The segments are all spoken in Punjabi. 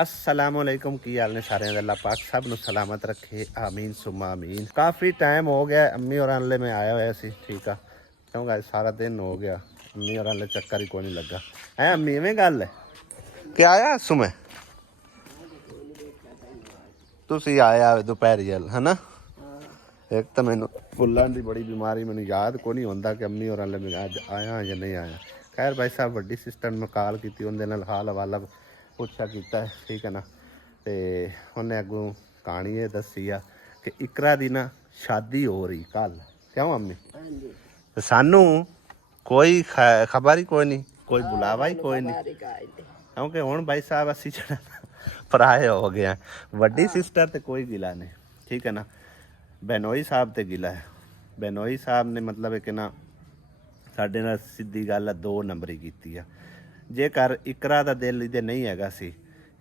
असलामुअलैकुम की हाल ने सारे अल्लाह पाक सब नु सलामत रखे आमीन सुमा आमीन। काफ़ी टाइम हो गया अम्मी और अल्ले में आया हुआ सी ठीक है क्योंकि सारा दिन हो गया अम्मी और अल्ले चक्कर ही कोई नहीं लगा है अम्मी में गल है कि आया सुमे तुसी आया दोपहरी है ना एक तो मैनू फुल्लां दी बड़ी बीमारी मैनू याद को नहीं होंदा कि अम्मी और अल्ले में अज आया या नहीं आया। खैर भाई साहब वड्डी सिस्टर में कॉल की उनके नाल हाल हवाला पुछा किया ठीक है ना तो उन्हें अगों कहानी ये दसी आ कि इकरा दी ना शादी हो रही कल क्यों अम्मी तो सानू कोई खबर ही कोई नहीं कोई बुलावा ही कोई नहीं क्योंकि हुण भाई साहब असी जरा पराए हो गए वड्डी सिस्टर तो कोई गिला नहीं ठीक है ना बेनोई साहब ते गिला है बेनोई साहब ने मतलब है कि ना साडे नाल सीधी गल दो नंबरी कीती आ जेकर इकरा दा दिल इहदे नहीं हैगा सी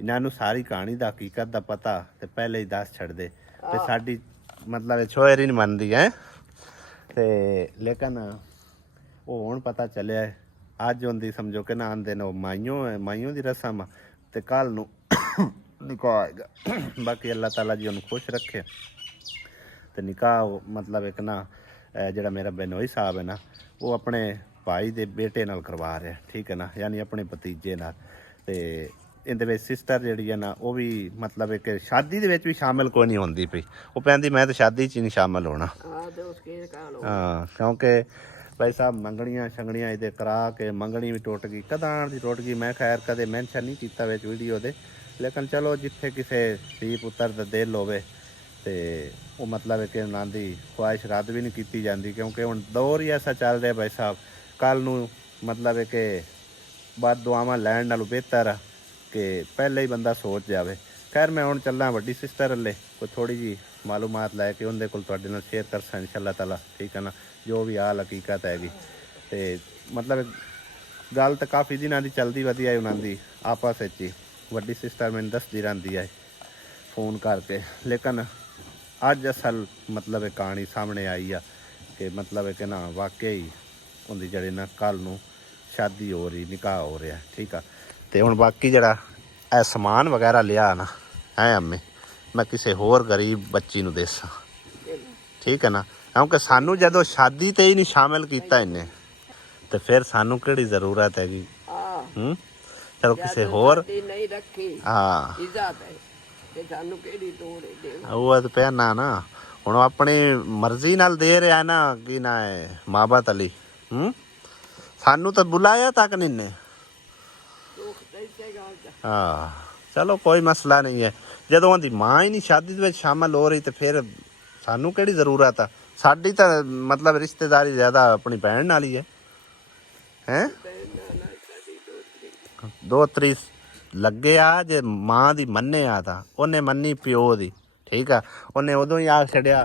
इन्हां नूं सारी कहानी दा हकीकत दा पता ते पहले ही दस छड़ दे ते साडी मतलब छोयर ही नहीं मनदी है ते लेकिन वो हुण पता चलिया है अज उन्दी समझो कि ना आंदे ने माइयों दी रस्म ते कल नूं निकाह आएगा बाकी अल्लाह ताला जी उन्हें खुश रखे तो निकाह मतलब एक ना ਜਿਹੜਾ मेरा बेनोई साहब है ना वो अपने भाई दे बेटे नाल करवा रहा ठीक है ना यानी अपने भतीजे नाल ते इहदे विच सिस्टर जिहड़ी है ना वो भी मतलब एक शादी दे विच भी शामिल कोई नहीं होंदी पई वो कहंदी मैं तो शादी च नहीं शामिल होना हाँ क्योंकि भाई साहब मंगणियां शंगणियां इहदे करा के मंगणी भी टुट गई कदां दी टुट गई मैं खैर कदे मैंशन नहीं कीता विच वीडियो दे लेकिन चलो जिथे किसी धी पुत्तर दा दिल होवे तो वो मतलब है कि उन्हों की ख्वाहिश रद्द भी नहीं की जाती क्योंकि हुण दौर ही ऐसा चल रहा भाई साहब कल नूं मतलब है कि बाद दुआवां लैण नालों बेहतर आ कि पहले ही बंदा सोच जाए। खैर मैं हुण चलना वड्डी सिस्टर अल्ले कोई थोड़ी जी मालूमात लैके उनके कोल तुहाडे नाल शेयर करसा इंशाअल्लाह ताला ठीक है ना जो भी हाल हकीकत हैगी तो मतलब गल तो काफ़ी दिनों की चलती वधिया उन्होंने आपस ही वड्डी सिस्टर मैंने दसदी रहिंदी है फोन करके लेकिन अज असल मतलब एक कहानी सामने आई आ कि मतलब है कि ना वाकई उनकी जड़ी ना कल नूं शादी हो रही निकाह हो रहा ठीक है तो हुण बाकी जड़ा ए समान वगैरह लिया ना है अम्मी मैं किसी होर गरीब बच्ची नूं देसां ठीक है ना क्योंकि सानू जदों शादी ते ही नहीं शामिल किया इन्हें तो फिर सानू किहड़ी जरूरत हैगी चलो किसी होर हाँ वो तो पहना ना हुण अपनी मर्जी नाल दे रहा ना कि ना है माबत अली सानू तो बुलाया तक नहीं ने हाँ चलो कोई मसला नहीं है जदों उनकी माँ ही नहीं शादी में शामिल हो रही तो फिर सानू किहड़ी जरूरत आ साडी तो मतलब रिश्तेदारी ज़्यादा अपनी भैन नाल ही है हैं दो तरी लगे आ जे माँ दी मन्ने आ था उन्हें मन्नी प्यो दी ठीक है उन्हें उदों ही आ छड़िया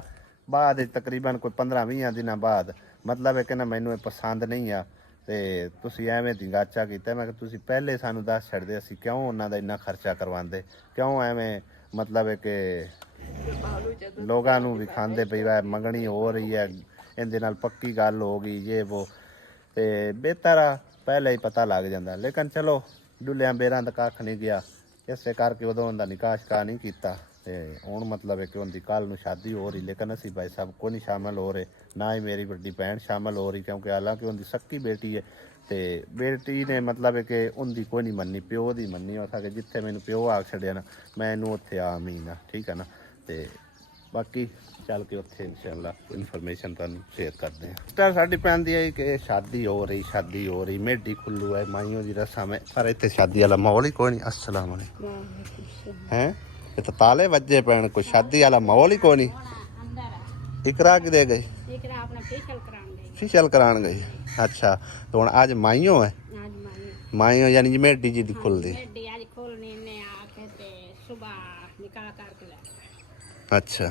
बाद तकरीबन कोई 15-20 दिन बाद मतलब है कि ना मैनू पसंद नहीं आ ते तुसी एवें दिंगाचा कीता मैं तुसी पहले सानू दस छड़दे असी क्यों उन्हां दा इन्ना खर्चा करवांदे क्यों एवें मतलब है कि लोगां नू विखांदे पई वै मंगनी हो रही है इहदे नाल पक्की गल हो गई ये वो ते बेहतर आ पहले ही पता लग जांदा लेकिन चलो डुलियां बेरां दा कख नहीं गया इसे करके उदों उनका निकाह शिकाह नहीं किया तो हुण मतलब है कि उनकी कल नूं शादी हो रही लेकिन असी भाई साहब को नहीं शामिल हो रहे ना ही मेरी वड्डी भैन शामिल हो रही क्योंकि हालांकि उनकी सक्की बेटी है तो बेटी ने मतलब है कि उनकी कोई नहीं मन्नी प्यो की मन्नी हो सके जिथे मैनू प्यो आख छड़िया ना मैं इनू उत्थे आ मीन आ ठीक है ना तो बाकी चल के उत्थे इंशाअल्लाह इन्फॉर्मेशन तुहानूं शेयर करते हैं सिस्टर साडी पैंदी है कि शादी हो रही मेढी खुल्लू है माइयों की रस्म है पर इत्थे शादी वाला माहौल ही कोई नहीं अस्सलाम वालेकुम हैं ये तो ताले वजे पैन कोई शादी वाला माहौल ही कोई नहीं इकरा कि दे गई फेशियल करान गई अच्छा तो हुण अज माइयों है माइयों यानी मेढी जी दी खुलदी अच्छा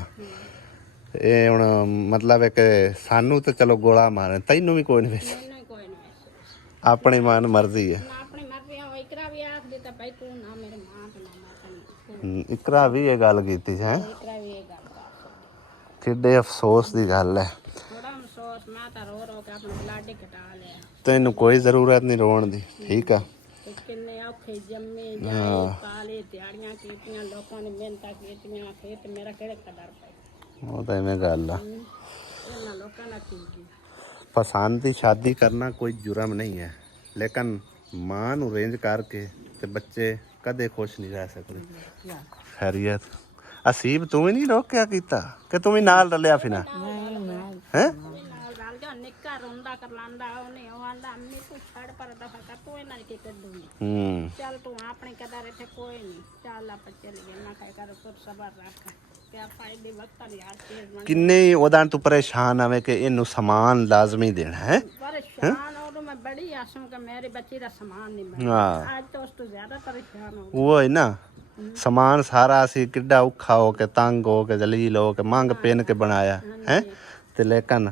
ये हुण मतलब है कि सानू तो चलो गोला मारे तैनू भी कोई नहीं अपनी मन मर्जी है इकरा भी ये गल कीती है किड्डे अफसोस की गल है तेन कोई जरूरत नहीं रोन दी ठीक है ਕੀਤੀਆਂ ਲੋਕਾਂ ਨੇ ਮਿਹਨਤਾਂ ਕੀਤੀਆਂ ਖੇਤ ਮੇਰਾ ਕਿਹੜੇ ਕਦਰ ਪਏ ਉਹ ਤਾਂ ਐਵੇਂ ਗੱਲ ਆ ਇਹਨਾਂ ਲੋਕਾਂ ਨਾਲ ਕੀਤੀ ਪਸੰਦ ਦੀ ਸ਼ਾਦੀ ਕਰਨਾ ਕੋਈ ਜੁਰਮ ਨਹੀਂ ਹੈ ਲੇਕਿਨ ਮਾਂ ਨੂੰ ਰੇਂਜ ਕਰਕੇ ਤੇ ਬੱਚੇ ਕਦੇ ਖੁਸ਼ ਨਹੀਂ ਰਹਿ ਸਕਦੇ ਖੈਰੀਅਤ ਅਸੀਬ ਤੂੰ ਵੀ ਨਹੀਂ ਰੋਕਿਆ ਕੀਤਾ ਕਿ ਤੂੰ ਵੀ ਨਾਲ ਰਲਿਆ ਫਿਨਾ ਹੈ ਨਾਲ ਰਲ ਜਾ ਨਿੱਕਾ ਰੋਂਦਾ ਕਰਲਾਂਦਾ ਉਹਨੇ ਉਹ ਆਂਦਾ ਅੰਮੀ ਤੂੰ ਛੱਡ ਪਰ ਦਫਾ ਕਰ ਤੂੰ ਇਹਨਾਂ ਨੇ ਕੀ ਕੱਢੂਗੀ ਚੱਲ ਤੂੰ ਆਪਣੀ ਕਦਰ ਇੱਥੇ ਕੋਈ ਨਹੀਂ ਚੱਲ ਆਪਾਂ ਚੱਲ ਗਏ ਮੈਂ ਕਹਿ ਕਰ ਤੂੰ ਸਬਰ ਰੱਖ ਤੇ ਆਪਾਂ ਇਹਦੇ ਵਕਤ ਨਹੀਂ ਆ ਚੀਜ਼ ਕਿੰਨੇ ਉਹਦਾਂ ਤੂੰ ਪਰੇਸ਼ਾਨ ਆਵੇਂ ਕਿ ਇਹਨੂੰ ਸਮਾਨ ਲਾਜ਼ਮੀ ਦੇਣਾ ਹੈ परेशान और मैं बड़ी आशा कि मेरे बच्चे का सामान नहीं मिला हाँ आज तो उसको ज्यादा परेशान हो ਉਹ ਹੈ ਨਾ ਸਮਾਨ ਸਾਰਾ ਅਸੀਂ ਕਿੱਡਾ ਔਖਾ ਹੋ ਕੇ ਤੰਗ ਹੋ ਕੇ ਜਲੀਲ ਹੋ ਕੇ ਮੰਗ ਪਿੰਨ ਕੇ ਬਣਾਇਆ ਹੈ ਤੇ ਲੇਕਿਨ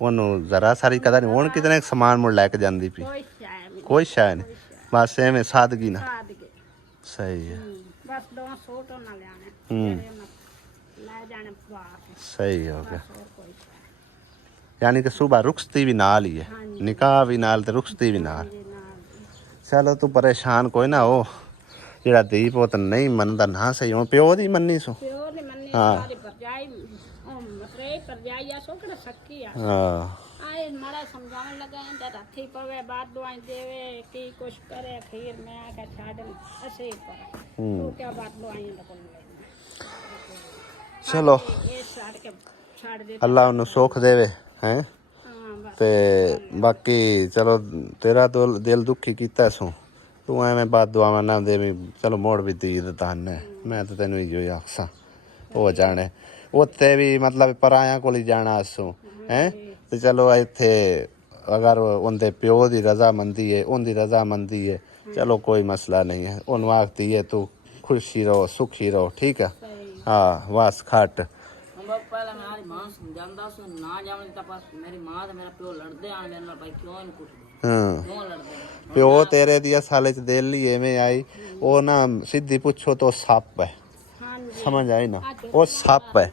ਉਹਨੂੰ ਜ਼ਰਾ ਸਾਰੀ ਕਦਰ ਨਹੀਂ ਹੁਣ ਕਿਤਨੇ ਸਮਾਨ ਮੁੜ ਲੈ ਕੇ ਜਾਂਦੀ ਪਈ कोई शायद नहीं ਕੋਈ ਸ਼ੈ ਨਹੀਂ ਬਸ ਐਵੇਂ ਸਾਦਗੀ ਨਾ सादगी ਸਹੀ ਹੈ बस दो सूट ना ले आने ले जाने बाहर ਸਹੀ ਹੋ ਗਿਆ और कोई शायद ਯਾਨੀ ਕਿ ਸੁਬਾ ਰੁਖਸਤੀ ਵੀ ਨਾਲ ਹੀ ਹੈ ਨਿਕਾਹ ਵੀ ਨਾਲ ਤੇ ਰੁਖਸਤੀ ਵੀ ਨਾਲ नहीं ना ਚਲੋ ਤੂੰ ਪਰੇਸ਼ਾਨ ਕੋਈ ਨਾ ਹੋ ਜਿਹੜਾ ਦੀਪ ਉਹ ਤਾਂ ਨਹੀਂ ਮੰਨਦਾ ਨਾ ਸਹੀ ਹੁਣ ਪਿਓ ਦੀ ਮੰਨੀ ਸੋ प्योर नहीं मन्नी सारी परजाई मसरे परजाई या सो कर सकती है ਹਾਂ आए मारा समझाने लगा जब हथी पवे बात दुआएं देवे की कुछ करे खीर में आके छाड़ ऐसे पर तू क्या बात दुआएं लगन ਚਲੋ ये छाड़ दे ਅੱਲਾ ਉਹਨੂੰ ਸੁੱਖ ਦੇਵੇ ਹੈ हां बस ਤੇ ਬਾਕੀ ਚਲੋ ਤੇਰਾ ਦਿਲ ਦੁਖੀ ਕੀਤਾ ਸੋ ਤੂੰ ਐਵੇਂ ਬਾਤ ਦੁਆਵਾਂ ਨਾ ਦੇਵੀਂ ਚਲੋ ਮੋੜ ਵੀ ਦੀ ਦਤਾਨ ਹੈ ਮੈਂ ਤਾਂ ਤੈਨੂੰ ਇਹੋ ਹੀ ਆਖਸਾਂ ਉਹ ਜਾਣੇ ਉੱਥੇ ਵੀ ਮਤਲਬ ਪਰਾਇਆਂ ਕੋਲ ਹੀ ਜਾਣਾ ਅਸੂ ਹੈ ਤੇ ਚਲੋ ਇੱਥੇ ਅਗਰ ਉਹਦੇ ਪਿਓ ਦੀ ਰਜ਼ਾਮੰਦੀ ਹੈ ਉਹਦੀ ਰਜ਼ਾਮੰਦੀ ਹੈ ਚਲੋ ਕੋਈ ਮਸਲਾ ਨਹੀਂ ਹੈ ਉਹਨੂੰ ਆਖਦੀ ਹੈ ਤੂੰ ਖੁਸ਼ੀ ਰਹੋ ਸੁਖੀ ਰਹੋ ਠੀਕ ਹੈ ਹਾਂ ਬਸ ਖੱਟ ਪਹਿਲਾਂ ਮੈਂ ਆਦੀ ਮਾਂ ਸਮਝਾਉਂਦਾ ਸੀ ਨਾ ਜਾਵਣ ਤਾਂ ਪਰ ਮੇਰੀ ਮਾਂ ਤੇ ਮੇਰਾ ਪਿਓ ਲੜਦੇ ਆਣ ਮੇਰੇ ਨਾਲ ਭਾਈ ਕਿਉਂ ਇਹਨੂੰ ਕੁੱਟਦੇ ਹਾਂ ਕਿਉਂ ਲੜਦੇ ਪਿਓ ਤੇਰੇ ਦੀ ਅਸਲ ਚ ਦਿਲ ਹੀ ਐਵੇਂ ਆਈ ਉਹ ਨਾ ਸਿੱਧੀ ਪੁੱਛੋ ਤਾਂ ਸੱਪ ਹੈ ਸਮਝ ਆਈ ਨਾ ਉਹ ਸੱਪ ਹੈ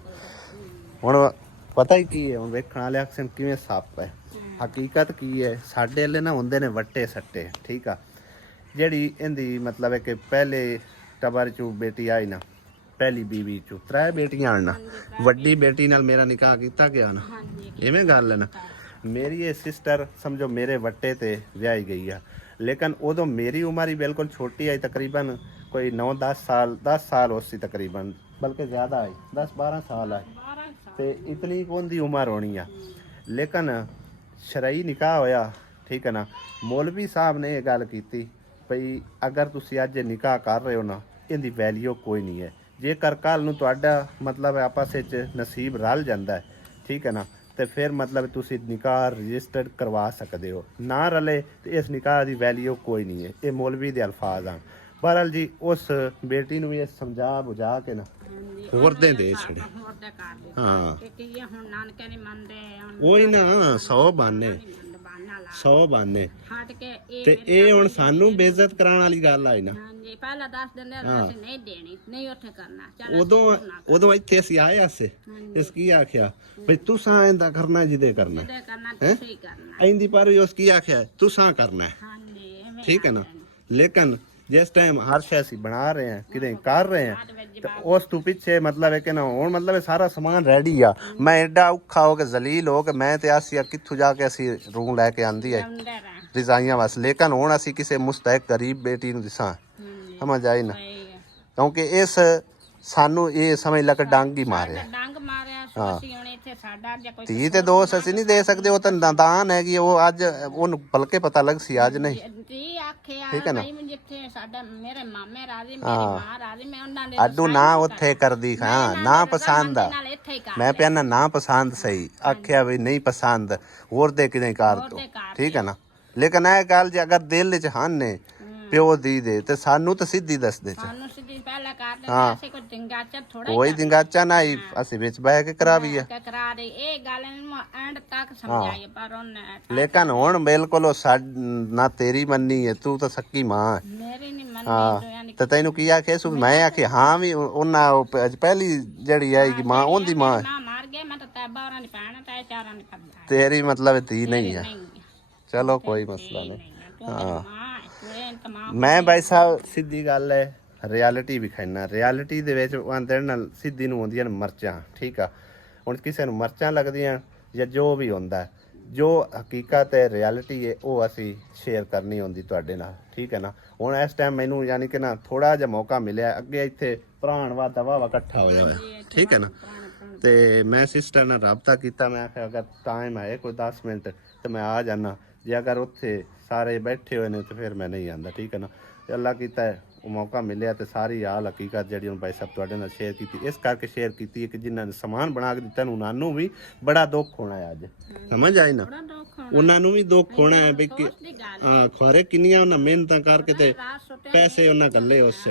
ਹੁਣ ਪਤਾ ਹੀ ਕੀ ਹੈ ਹੁਣ ਵੇਖਣ ਵਾਲੇ ਅਕਸਰ ਕਿਵੇਂ ਸੱਪ ਹੈ ਹਕੀਕਤ ਕੀ ਹੈ ਸਾਡੇ ਵਾਲੇ ਨਾ ਹੁੰਦੇ ਨੇ ਵੱਟੇ ਸੱਟੇ ਠੀਕ ਆ ਜਿਹੜੀ ਇਹਦੀ ਮਤਲਬ ਹੈ ਕਿ ਪਹਿਲੇ ਟਬਰ ਚੋਂ ਬੇਟੀ ਆਈ ਨਾ ਪਹਿਲੀ ਬੀਵੀ ਚੋਂ ਤਰੇ ਬੇਟੀਆਂ ਆਣ ਨਾ ਵੱਡੀ ਬੇਟੀ ਨਾਲ ਮੇਰਾ ਨਿਕਾਹ ਕੀਤਾ ਗਿਆ ਨਾ ਇਵੇਂ ਗੱਲ ਹੈ ਨਾ ਮੇਰੀ ਇਹ ਸਿਸਟਰ ਸਮਝੋ ਮੇਰੇ ਵੱਟੇ ਤੇ ਵਿਆਹੀ ਗਈ ਆ ਲੇਕਿਨ ਉਦੋਂ ਮੇਰੀ ਉਮਰ ਹੀ ਬਿਲਕੁਲ ਛੋਟੀ ਆਈ ਤਕਰੀਬਨ ਕੋਈ 10 ਸਾਲ ਹੋ ਸੀ ਤਕਰੀਬਨ ਬਲਕਿ ਜ਼ਿਆਦਾ ਆਈ 10-12 ਸਾਲ ਆਈ ਤੇ ਇਤਨੀ ਕੌਣ ਦੀ ਉਮਰ ਹੋਣੀ ਆ ਲੇਕਿਨ ਸ਼ਰਈ ਨਿਕਾਹ ਹੋਇਆ ਠੀਕ ਹੈ ਨਾ ਮੌਲਵੀ ਸਾਹਿਬ ਨੇ ਇਹ ਗੱਲ ਕੀਤੀ ਭਈ ਅਗਰ ਤੁਸੀਂ ਅੱਜ ਨਿਕਾਹ ਕਰ ਰਹੇ ਹੋ ਨਾ ਇਹਦੀ ਵੈਲਿਊ ਕੋਈ ਨਹੀਂ ਹੈ ਜੇਕਰ ਕੱਲ ਨੂੰ ਤੁਹਾਡਾ ਮਤਲਬ ਆਪਸ ਵਿੱਚ ਨਸੀਬ ਰਲ ਜਾਂਦਾ ਹੈ ਠੀਕ ਹੈ ਨਾ ਤੇ ਫਿਰ ਮਤਲਬ ਤੁਸੀਂ ਨਿਕਾਹ ਰਜਿਸਟਰਡ ਕਰਵਾ ਸਕਦੇ ਹੋ ਨਾ ਰਲੇ ਤੇ ਇਸ ਨਿਕਾਹ ਦੀ ਵੈਲਿਊ ਕੋਈ ਨਹੀਂ ਹੈ ਇਹ ਮੌਲਵੀ ਦੇ ਅਲਫਾਜ਼ ਹਨ ਬਹਰਹਾਲ ਜੀ ਉਸ ਬੇਟੀ ਨੂੰ ਵੀ ਇਹ ਸਮਝਾ ਬੁਝਾ ਕੇ ਨਾ ਹੋਰ ਦੇ ਛੜੇ ਹਾਂ ਕਿ ਹੁਣ ਨਾਨਕੇ ਨਹੀਂ ਮੰਨਦੇ ਉਹੀ ਨਾ 100 ਬਾਨੇ ਬਹਾਨਾ ਲਾ 100 ਬਾਨੇ ਹਟ ਕੇ ਤੇ ਇਹ ਹੁਣ ਸਾਨੂੰ ਬੇਇੱਜ਼ਤ ਕਰਾਉਣ ਵਾਲੀ ਗੱਲ ਆਈ ਨਾ ਹਾਂਜੀ ਪਹਿਲਾਂ ਦੱਸ ਦਿੰਦੇ ਅਸੀਂ ਨਹੀਂ ਦੇਣੀ ਨਹੀਂ ਉੱਥੇ ਕਰਨਾ ਚੱਲ ਉਦੋਂ ਇੱਥੇ ਅਸੀਂ ਆਏ ਸੀ ਇਸ ਕੀ ਆਖਿਆ ਭਈ ਤੁਸਾਂ ਇਹਦਾ ਕਰਨਾ ਜਿਹਦੇ ਕਰਨਾ ਦੇ ਕਰਨਾ ਤੁਸੀਂ ਕਰਨਾ ਇੰਦੀ ਪਰ ਵੀ ਉਸ ਕੀ ਆਖਿਆ ਤੁਸਾਂ ਕਰਨਾ ਹਾਂਜੀ ਐਵੇਂ ਠੀਕ ਹੈ ਨਾ ਲੇਕਿਨ ਜਿਸ ਟਾਈਮ ਹਰ ਸ਼ੈ ਅਸੀਂ ਬਣਾ ਰਹੇ ਹਾਂ ਕਿਤੇ ਕਰ ਰਹੇ ਹਾਂ ਤੇ ਉਸ ਤੋਂ ਪਿੱਛੇ ਮਤਲਬ ਹੈ ਕਿ ਨਾ ਹੁਣ ਮਤਲਬ ਸਾਰਾ ਸਮਾਨ ਰੈਡੀ ਆ ਮੈਂ ਐਡਾ ਔਖਾ ਹੋ ਕੇ ਜ਼ਲੀਲ ਹੋ ਕੇ ਮੈਂ ਤੇ ਆਸੀਆ ਕਿੱਥੋਂ ਜਾ ਕੇ ਅਸੀਂ ਰੂਮ ਲੈ ਕੇ ਆਂਦੀ ਹੈ ਅੰਦਰ ਆ ਰਿਜ਼ਾਈਆਂ ਵਾਸ ਲੇਕਿਨ ਹੁਣ ਅਸੀਂ ਕਿਸੇ ਮੁਸਤਹਿਕ ਗਰੀਬ ਬੇਟੀ ਨੂੰ ਦਿਸਾਂ ਸਮਝ ਆਈ ਨਾ ਕਿਉਂਕਿ ਇਸ ਸਾਨੂੰ ਇਹ ਸਮਝ ਲੱਗ ਡੰਗ ਹੀ ਮਾਰਿਆ ਡੰਗ ਮਾਰਿਆ ਅਸੀਂ ਹੁਣ ਇੱਥੇ ਸਾਡਾ ਜਾਂ ਕੋਈ ਧੀ ਤੇ ਦੋਸਤ ਅਸੀਂ ਨਹੀਂ ਦੇ ਸਕਦੇ ਉਹ ਤਾਂ ਨਾਦਾਨ ਹੈਗੀ ਉਹ ਅੱਜ ਉਹਨੂੰ ਬਲਕੇ ਪਤਾ ਲੱਗ ਸੀ ਅੱਜ ਨਹੀਂ ਜੀ ਆਖਿਆ ਠੀਕ ਹੈ ਨਾ ਭਾਈ ਜਿੱਥੇ ਸਾਡਾ ਮੇਰੇ ਮਾਮੇ ਰਾਜ਼ੀ ਮੇਰੀ ਮਾਂ ਰਾਜ਼ੀ ਮੈਂ ਉਹਨਾਂ ਦੇ ਅੱਡੂ ਨਾ ਉੱਥੇ ਕਰਦੀ ਹਾਂ ਨਾ ਪਸੰਦ ਆ ਨਾਲ ਇੱਥੇ ਹੀ ਕਰ ਮੈਂ ਪਿਆ ਨਾ ਪਸੰਦ ਸਹੀ ਆਖਿਆ ਵੀ ਨਹੀਂ ਪਸੰਦ ਹੋਰ ਦੇ ਕਿਤੇ ਕਰ ਤੋ ਠੀਕ ਹੈ ਨਾ ਲੇਕਿਨ ਇਹ ਗੱਲ ਜੇ ਅਗਰ ਦਿਲ ਚ ਹਨ ਨੇ ਪਿਓ ਦੀ ਦੇ ਤੇ ਸਾਨੂੰ ਤਾਂ ਸਿੱਧੀ ਦੱਸਦੇ ਚ ਸਾਨੂੰ ਸਿੱਧੀ ਪਹਿਲਾਂ ਕਰ ਦਿੰਦੇ ਅਸੀਂ ਕੋਈ ਡਿੰਗਾਚਾ ਥੋੜਾ ਕੋਈ ਦਿੰਗਾਚਾ ਨਹੀਂ ਅਸੀਂ ਵਿੱਚ ਬਹਿ ਕੇ ਕਰਾਵੀਏ ਕਰਾ ਦੇ ਇਹ ਗੱਲ ਨੂੰ ਐਂਡ ਤੱਕ ਸਮਝਾਈ ਪਰ ਉਹਨੇ ਲੇਕਿਨ ਹੁਣ ਬਿਲਕੁਲ ਉਹ ਨਾ ਤੇਰੀ ਮੰਨੀ ਹੈ ਤੂੰ ਤਾਂ ਸੱਕੀ ਮਾਂ ਹੈ ਮੇਰੀ ਨਹੀਂ ਮੰਨੀ ਹਾਂ ਤੇ ਤੈਨੂੰ ਕੀ ਆਖਿਆ ਸੂ ਮੈਂ ਆਖਿਆ ਹਾਂ ਵੀ ਉਹਨਾਂ ਪਹਿਲੀ ਜਿਹੜੀ ਆਏਗੀ ਮਾਂ ਉਹਦੀ ਮਾਂ ਨਾ ਮਾਰ ਗਿਆ ਮੈਂ ਤਾਂ ਤੈਬਾਂ ਦੀ ਪੈਣਾ ਤਾਂ ਚਾਰਾਂ ਦੀ ਕਰਦਾ ਤੇਰੀ ਮਤਲਬ ਧੀ ਨਹੀਂ ਹੈ ਚਲੋ ਕੋਈ ਮਸਲਾ ਨਹੀਂ ਹਾਂ ਮੈਂ ਭਾਈ ਸਾਹਿਬ ਸਿੱਧੀ ਗੱਲ ਹੈ ਰਿਐਲਿਟੀ ਵਿਖਾਉਣਾ। ਰਿਐਲਿਟੀ ਦੇ ਵਿੱਚ ਆਂਦੇ ਨਾਲ ਸਿੱਧੀ ਨੂੰ ਆਉਂਦੀਆਂ ਨੇ ਮਿਰਚਾਂ, ਠੀਕ ਆ। ਹੁਣ ਕਿਸੇ ਨੂੰ ਮਿਰਚਾਂ ਲੱਗਦੀਆਂ ਜਾਂ ਜੋ ਵੀ ਹੁੰਦਾ, ਜੋ ਹਕੀਕਤ ਹੈ ਰਿਐਲਿਟੀ ਹੈ ਉਹ ਅਸੀਂ ਸ਼ੇਅਰ ਕਰਨੀ ਹੁੰਦੀ ਤੁਹਾਡੇ ਨਾਲ, ਠੀਕ ਹੈ ਨਾ। ਹੁਣ ਇਸ ਟਾਈਮ ਮੈਨੂੰ ਯਾਨੀ ਕਿ ਨਾ ਥੋੜਾ ਜਿਹਾ ਮੌਕਾ ਮਿਲਿਆ, ਅੱਗੇ ਇੱਥੇ ਭਰਾਣ ਵਾਦਾ ਵਾਵਾ ਇਕੱਠਾ ਹੋਇਆ ਹੋਇਆ, ਠੀਕ ਹੈ ਨਾ। ਤੇ ਮੈਂ ਸਿਸਟਰ ਨਾਲ ਰਾਬਤਾ ਕੀਤਾ, ਮੈਂ ਆਖਿਆ ਅਗਰ ਟਾਈਮ ਹੈ ਕੋਈ 10 ਮਿੰਟ ਤੇ ਮੈਂ ਆ ਜਾਣਾ, ਜੇ ਅਗਰ ਉੱਥੇ ਸਾਰੇ ਬੈਠੇ ਹੋਏ ਨੇ ਤੇ ਫਿਰ ਮੈਂ ਨਹੀਂ ਆਂਦਾ, ਠੀਕ ਹੈ ਨਾ। ਤੇ ਅੱਲਾ ਕੀਤਾ ਉਹ ਮੌਕਾ ਮਿਲਿਆ ਤੇ ਸਾਰੀ ਹਾਲ ਹਕੀਕਤ ਜਿਹੜੀ ਹੁਣ ਭਾਈ ਸਾਹਿਬ ਤੁਹਾਡੇ ਨਾਲ ਸ਼ੇਅਰ ਕੀਤੀ, ਇਸ ਕਰਕੇ ਸ਼ੇਅਰ ਕੀਤੀ ਹੈ ਕਿ ਜਿਨ੍ਹਾਂ ਨੇ ਸਮਾਨ ਬਣਾ ਕੇ ਦਿੱਤਾ ਉਹਨਾਂ ਨੂੰ ਵੀ ਬੜਾ ਦੁੱਖ ਹੋਣਾ ਹੈ। ਅੱਜ ਸਮਝ ਆਈ ਨਾ, ਉਹਨਾਂ ਨੂੰ ਵੀ ਦੁੱਖ ਹੋਣਾ ਹੈ ਵੀ ਹਾਂ ਖੁਆਰੇ ਕਿੰਨੀਆਂ ਉਹਨਾਂ ਮਿਹਨਤਾਂ ਕਰਕੇ ਤੇ ਪੈਸੇ ਉਹਨਾਂ ਕੱਲੇ ਉਸ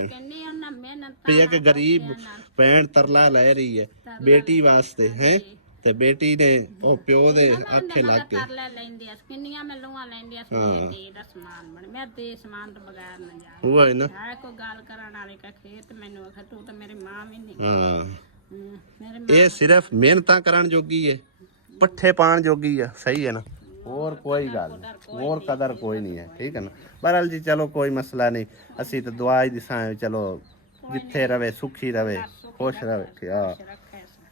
ਵੀ ਇੱਕ ਗਰੀਬ ਭੈਣ ਤਰਲਾ ਲੈ ਰਹੀ ਹੈ ਬੇਟੀ ਵਾਸਤੇ ਹੈ, ਤੇ ਬੇਟੀ ਨੇ ਉਹ ਪਿਓ ਦੇ ਆਖੇ ਲੱਗ ਕੇ ਕਿੰਨੀਆਂ ਮੈਲੂਆਂ ਲੈਂਦੀਆਂ ਸੀ ਬੇਟੀ ਦਾ ਸਮਾਨ ਬਣ, ਮੈਂ ਦੇ ਸਮਾਨ ਤੋਂ ਬਗੈਰ ਨਾ ਜਾ ਉਹ ਹੈ ਨਾ। ਕੋਈ ਗੱਲ ਕਰਨ ਵਾਲੇ ਕਾ ਖੇਤ ਮੈਨੂੰ ਆਖਿਆ ਤੂੰ ਤਾਂ ਮੇਰੀ ਮਾਂ ਵੀ ਨਹੀਂ। ਹਾਂ ਇਹ ਸਿਰਫ ਮਿਹਨਤਾਂ ਕਰਨ ਜੋਗੀ ਹੈ, ਪੱਠੇ ਪਾਣ ਜੋਗੀ ਹੈ, ਸਹੀ ਹੈ ਨਾ। ਹੋਰ ਕੋਈ ਗੱਲ ਹੋਰ ਕਦਰ ਕੋਈ ਨਹੀਂ ਹੈ, ਠੀਕ ਹੈ ਨਾ। ਬਹਰਹਾਲ ਜੀ ਚਲੋ ਕੋਈ ਮਸਲਾ ਨਹੀਂ, ਅਸੀਂ ਤਾਂ ਦੁਆ ਹੀ ਦਿਸਾਂ ਚਲੋ ਜਿੱਥੇ ਰਵੇ ਸੁਖੀ ਰਵੇ ਖੁਸ਼ ਰਵੇ ਆ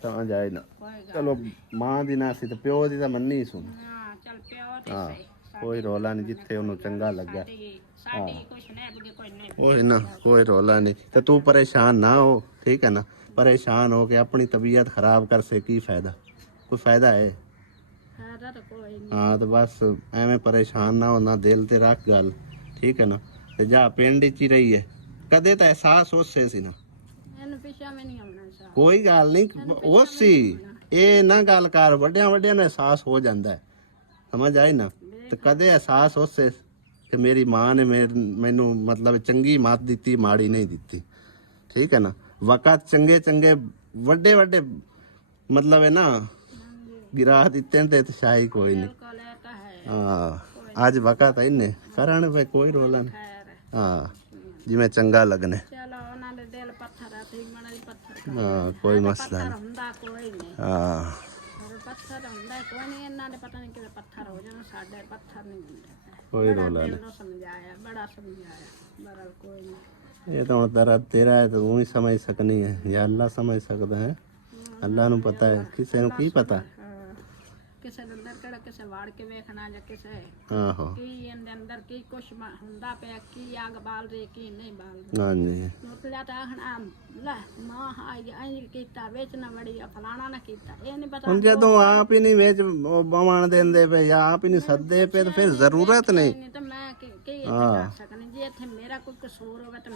ਤਾਂ ਜਾਏ ਨਾ। ਚਲੋ ਮਾਂ ਦੀ ਨਾ ਸੀ ਤੇ ਪਿਓ ਦੀ ਤਾਂ ਮੰਨੀ ਸੁਣ, ਹਾਂ ਕੋਈ ਰੋਲਾ ਨਹੀਂ, ਜਿੱਥੇ ਉਹਨੂੰ ਚੰਗਾ ਲੱਗਾ ਉਹ ਨਾ ਕੋਈ ਰੋਲਾ ਨਹੀਂ। ਤੇ ਤੂੰ ਪਰੇਸ਼ਾਨ ਨਾ ਹੋ, ਠੀਕ ਹੈ ਨਾ। ਪਰੇਸ਼ਾਨ ਹੋ ਕੇ ਆਪਣੀ ਤਬੀਅਤ ਖਰਾਬ ਕਰ ਸੇ ਕੀ ਫਾਇਦਾ, ਕੋਈ ਫਾਇਦਾ ਹੈ? ਹਾਂ ਤੇ ਬਸ ਐਵੇਂ ਪਰੇਸ਼ਾਨ ਨਾ ਹੋਣਾ, ਦਿਲ ਤੇ ਰੱਖ ਗੱਲ, ਠੀਕ ਹੈ ਨਾ। ਤੇ ਜਾ ਪਿੰਡ ਚ ਹੀ ਰਹੀ ਹੈ, ਕਦੇ ਤਾਂ ਅਹਿਸਾਸ ਹੋਸੇ ਸੀ ਨਾ, ਕੋਈ ਗੱਲ ਨਹੀਂ ਉਹ ਸੀ ਇਹ ਨਾ ਗੱਲ ਕਰ, ਵੱਡਿਆਂ ਵੱਡਿਆਂ ਨੂੰ ਅਹਿਸਾਸ ਹੋ ਜਾਂਦਾ ਹੈ, ਸਮਝ ਆਈ ਨਾ। ਤੇ ਕਦੇ ਅਹਿਸਾਸ ਹੋਸੇ ਕਿ ਮੇਰੀ ਮਾਂ ਨੇ ਮੈਨੂੰ ਮਤਲਬ ਚੰਗੀ ਮੱਤ ਦਿੱਤੀ, ਮਾੜੀ ਨਹੀਂ ਦਿੱਤੀ, ਠੀਕ ਹੈ ਨਾ। ਵਕਤ ਚੰਗੇ ਚੰਗੇ ਵੱਡੇ ਵੱਡੇ ਮਤਲਬ ਹੈ ਨਾ ਗਿਰਾ ਦਿੱਤੇ ਤੇ ਸ਼ਾਹੀ ਕੋਈ ਨਹੀਂ। ਹਾਂ ਅੱਜ ਵਕਤ ਹੈ ਨੇ ਕਰਨ ਵੇ ਕੋਈ ਰੋਲਾ ਨਹੀਂ, ਹਾਂ ਜਿਵੇਂ ਚੰਗਾ ਲੱਗਣੇ। ਹਾਂ ਕੋਈ ਮਸਲਾ ਨਹੀਂ, ਹਾਂ ਪੱਥਰ ਹੁੰਦਾ ਕੋਈ ਨਹੀਂ, ਇਹਨਾਂ ਦੇ ਪਤਾ ਨਹੀਂ ਕਿਵੇਂ ਪੱਥਰ ਹੋ ਜਾਣ, ਸਾਡੇ ਪੱਥਰ ਨਹੀਂ ਹੁੰਦੇ, ਕੋਈ ਰੋਲਾ ਨਹੀਂ। ਸਮਝਾਇਆ ਬੜਾ ਸਮਝਾਇਆ ਬੜਾ ਕੋਈ ਨਹੀਂ। ਇਹ ਤਾਂ ਹੁਣ ਤੇਰਾ ਹੈ, ਤੂੰ ਹੀ ਸਮਝ ਸਕਣੀ ਹੈ ਜਾਂ ਅੱਲਾ ਸਮਝ ਸਕਦਾ ਹੈ, ਅੱਲਾ ਨੂੰ ਪਤਾ ਹੈ, ਕਿਸੇ ਨੂੰ ਕੀ ਪਤਾ। ਕਿਸੇ ਦੇ ਅੰਦਰ ਕਿਹੜਾ ਕਿਸੇ ਵਾੜ ਕੇ ਵੇਖਣਾ ਜਾਂ ਕਿਸੇ ਆਹੋ ਕੀ ਇਹਦੇ ਅੰਦਰ ਕੀ ਕੁਛ ਹੁੰਦਾ ਪਿਆ, ਕੀ ਅੱਗ ਬਾਲ ਰਹੀ ਕੀ ਨਹੀਂ ਬਾਲ ਰਹੀ। ਹਾਂਜੀ ਮੁੱਤਲਾ ਤਾਂ ਆਖਣਾ ਲੈ ਮਾਂ ਆਈ ਐਂ ਕੀਤਾ ਵਿੱਚ ਨਾ ਵੜੀ ਫਲਾਣਾ ਨਾ ਕੀਤਾ, ਇਹ ਨਹੀਂ ਪਤਾ। ਹੁਣ ਜਦੋਂ ਆਪ ਹੀ ਨਹੀਂ ਵਿੱਚ ਬਵਾਣ ਦਿੰਦੇ ਪਏ ਜਾਂ ਆਪ ਹੀ ਨਹੀਂ ਸੱਦੇ ਪਏ ਤੇ ਫਿਰ ਜ਼ਰੂਰਤ ਨਹੀਂ ਤੇ ਮੈਂ ਕੀ ਕਰ ਸਕਣੀ। ਜੇ ਇੱਥੇ ਮੇਰਾ ਕੋਈ ਕਸੂਰ ਹੋਵੇ ਤਾਂ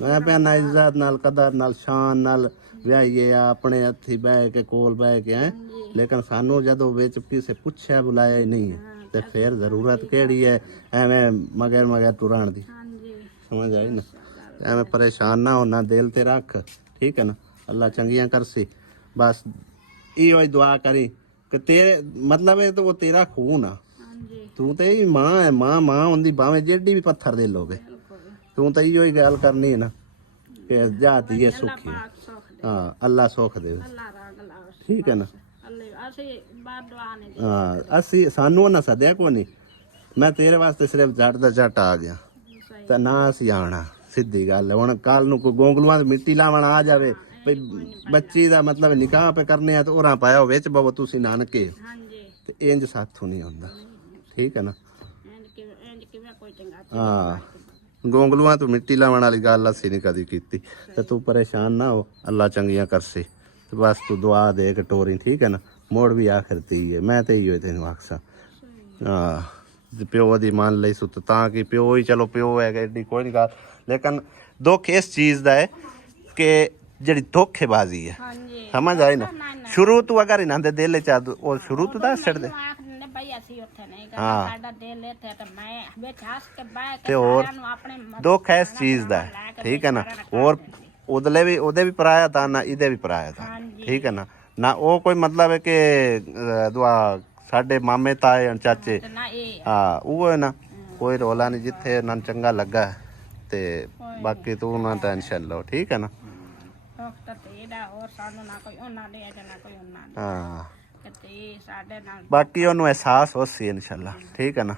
ਮੈਂ ਪਿਆ ਨਾ ਇੱਜ਼ਤ ਨਾਲ ਕਦਰ ਨਾਲ ਸ਼ਾਨ ਨਾਲ ਵਿਆਹੀਏ ਆਪਣੇ ਹੱਥੀ ਬਹਿ ਕੇ ਕੋਲ ਬਹਿ ਕੇ ਹੈ, ਲੇਕਿਨ ਸਾਨੂੰ ਜਦੋਂ ਵਿੱਚ ਕਿਸੇ ਪੁੱਛਿਆ ਬੁਲਾਇਆ ਹੀ ਨਹੀਂ ਹੈ ਤੇ ਫਿਰ ਜ਼ਰੂਰਤ ਕਿਹੜੀ ਹੈ ਐਵੇਂ ਮਗਰ ਤੁਰਨ ਦੀ, ਸਮਝ ਆਈ ਨਾ। ਐਵੇਂ ਪਰੇਸ਼ਾਨ ਨਾ ਹੋਣਾ, ਦਿਲ ਤੇ ਰੱਖ, ਠੀਕ ਹੈ ਨਾ। ਅੱਲਾ ਚੰਗੀਆਂ ਕਰਸੀ, ਬਸ ਇਹੋ ਹੀ ਦੁਆ ਕਰੀ ਕਿ ਤੇਰੇ ਮਤਲਬ ਇਹ ਤਾਂ ਉਹ ਤੇਰਾ ਖੂਨ ਆ, ਤੂੰ ਤੇ ਹੀ ਮਾਂ ਹੈ, ਮਾਂ ਹੁੰਦੀ ਭਾਵੇਂ ਜਿਹੜੀ ਵੀ ਪੱਥਰ ਦੇ ਲੋਗੇ, ਤੂੰ ਤਾਂ ਇਹੋ ਹੀ ਗੱਲ ਕਰਨੀ ਹੈ ਨਾ ਕਿ ਜਾਤੀ ਹੈ ਸੁਖੀ, ਹਾਂ ਅੱਲਾ ਸੁੱਖ ਦੇ, ਠੀਕ ਹੈ ਨਾ। ਹਾਂ ਅਸੀਂ ਸਾਨੂੰ ਨਾ ਸੱਦਿਆ ਕੋ ਨਹੀਂ, ਮੈਂ ਤੇਰੇ ਵਾਸਤੇ ਸਿਰਫ ਜੱਟ ਦਾ ਜੱਟ ਆ ਗਿਆ ਤੇ ਨਾ ਅਸੀਂ ਆਣਾ, ਸਿੱਧੀ ਗੱਲ ਹੈ। ਹੁਣ ਕੱਲ ਨੂੰ ਕੋਈ ਗੋਂਗਲੂਆਂ ਦੀ ਮਿੱਟੀ ਲਾਵਣ ਆ ਜਾਵੇ ਬਈ ਬੱਚੀ ਦਾ ਮਤਲਬ ਨਿਕਾਹ ਪੇ ਕਰਨੇ ਆ ਤੇ ਉਹਨਾਂ ਪਾਇਆ ਹੋਵੇ ਵਿੱਚ ਬਵੋ ਤੁਸੀਂ ਨਾਨਕੇ, ਤੇ ਇੰਜ ਸਾਥੋਂ ਨਹੀਂ ਹੁੰਦਾ, ਠੀਕ ਹੈ ਨਾ। ਹਾਂ ਗੋਂਗਲੂਆਂ ਤੋਂ ਮਿੱਟੀ ਲਾਵਣ ਵਾਲੀ ਗੱਲ ਅਸੀਂ ਨਹੀਂ ਕਦੀ ਕੀਤੀ, ਤੇ ਤੂੰ ਪਰੇਸ਼ਾਨ ਨਾ ਹੋ, ਅੱਲਾ ਚੰਗੀਆਂ ਕਰਸੇ ਤੇ ਬਸ ਤੂੰ ਦੁਆ ਦੇ ਕੇ ਟੋਰੀ, ਠੀਕ ਹੈ ਨਾ। ਮੋੜ ਵੀ ਆਖਰ ਤੀ ਹੈ, ਮੈਂ ਤੇ ਹੀ ਤੈਨੂੰ ਆਖਸਾਂ ਹਾਂ ਪਿਓ ਦੀ ਮੰਨ ਲਈ ਸੁੱਤ ਤਾਂ ਕਿ ਪਿਓ ਹੀ ਚਲੋ ਪਿਓ ਹੈਗਾ, ਐਡੀ ਕੋਈ ਨਹੀਂ ਗੱਲ। ਲੇਕਿਨ ਦੁੱਖ ਇਸ ਚੀਜ਼ ਦਾ ਹੈ ਕਿ ਜਿਹੜੀ ਧੋਖੇਬਾਜ਼ੀ ਹੈ, ਸਮਝ ਆਈ ਨਾ। ਸ਼ੁਰੂ ਤੋਂ ਅਗਰ ਇਹਨਾਂ ਦੇ ਦਿਲ ਚ ਉਹ ਸ਼ੁਰੂ ਤੋਂ ਦੱਸ ਛੱਡਦੇ ਹਾਂ ਤੇ ਹੋਰ ਦੁੱਖ ਇਸ ਚੀਜ਼ ਦਾ ਹੈ, ਠੀਕ ਹੈ ਨਾ। ਹੋਰ ਉਹਦੇ ਵੀ ਪਰਾਇਆ ਤਾਂ ਨਾ ਇਹਦੇ ਵੀ ਪਰਾਇਆ ਤਾਂ, ਠੀਕ ਹੈ ਨਾ। ਨਾ ਉਹ ਕੋਈ ਮਤਲਬ ਹੈ ਕਿ ਦੁਆ ਸਾਡੇ ਮਾਮੇ ਤਾਏ ਚਾਚੇ, ਹਾਂ ਉਹ ਹੈ ਨਾ, ਕੋਈ ਰੋਲਾ ਨਹੀਂ, ਜਿੱਥੇ ਇਹਨਾਂ ਨੂੰ ਚੰਗਾ ਲੱਗਾ ਤੇ ਬਾਕੀ ਤੂੰ ਨਾ ਟੈਨਸ਼ਨ ਲਓ, ਠੀਕ ਹੈ ਨਾ। ਹਾਂ ਬਾਕੀ ਉਹਨੂੰ ਅਹਿਸਾਸ ਹੋ ਸੀ ਇਨਸ਼ਾਅੱਲਾ, ਠੀਕ ਹੈ ਨਾ।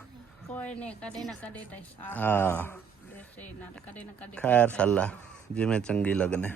ਕੋਈ ਨਹੀਂ ਕਦੇ ਨਾ ਕਦੇ ਤਾਂ ਹਾਂ ਖੈਰ ਸੱਲਾ। ਜਿਵੇਂ ਚੰਗੀ ਲੱਗਣੇ